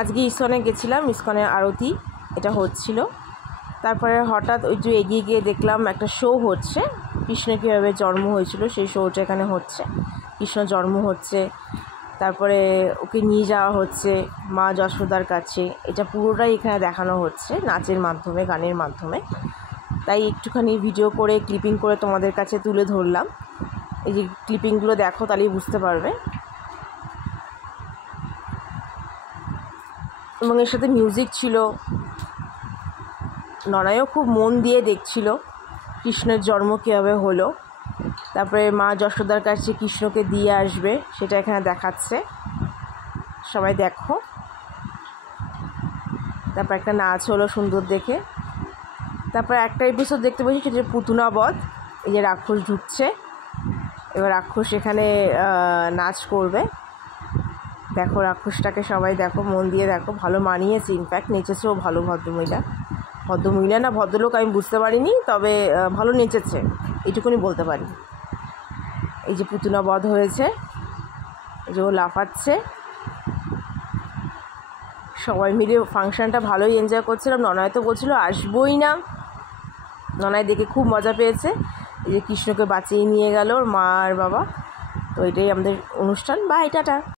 আজকে ইস্কনে গেছিলাম, ইস্কনে আরতি এটা হচ্ছিল। তারপরে হঠাৎ ওই যে এগিয়ে গিয়ে দেখলাম একটা শো হচ্ছে, কৃষ্ণ কীভাবে জন্ম হয়েছিল সেই শোটা এখানে হচ্ছে। কৃষ্ণ জন্ম হচ্ছে, তারপরে ওকে নিয়ে যাওয়া হচ্ছে মা যশোদার কাছে, এটা পুরোটাই এখানে দেখানো হচ্ছে নাচের মাধ্যমে, গানের মাধ্যমে। তাই একটুখানি ভিডিও করে ক্লিপিং করে তোমাদের কাছে তুলে ধরলাম। এই যে ক্লিপিংগুলো দেখো তাহলেই বুঝতে পারবে। এবং এর সাথে মিউজিক ছিল, ননায়ও খুব মন দিয়ে দেখছিল কৃষ্ণের জন্ম কীভাবে হলো। তারপরে মা যশোদার কাছে কৃষ্ণকে দিয়ে আসবে সেটা এখানে দেখাচ্ছে, সবাই দেখো। তারপর একটা নাচ হলো সুন্দর দেখে। তারপর একটা এপিসোড দেখতে পেয়েছি সেটা পুতনা বধ। এই যে রাক্ষস ঢুকছে, এবার রাক্ষস এখানে নাচ করবে। দেখো রাক্ষসটাকে সবাই দেখো, মন দিয়ে দেখো, ভালো মানিয়েছে, ইনফ্যাক্ট নেচেছেও ভালো ভদ্রমহিলা না ভদ্রলোক আমি বুঝতে পারিনি, তবে ভালো নেচেছে এইটুকুনি বলতে পারি। এই যে পুতনা বধ হয়েছে, এই যে ও লাফাচ্ছে, সবাই মিলে ফাংশনটা ভালোই এনজয় করছিলাম। ননয় তো বলছিল আসবই না, ননয় দেখে খুব মজা পেয়েছে। এই যে কৃষ্ণকে বাঁচিয়ে নিয়ে গেল ওর মা আর বাবা। তো এটাই আমাদের অনুষ্ঠান। Bye, tata.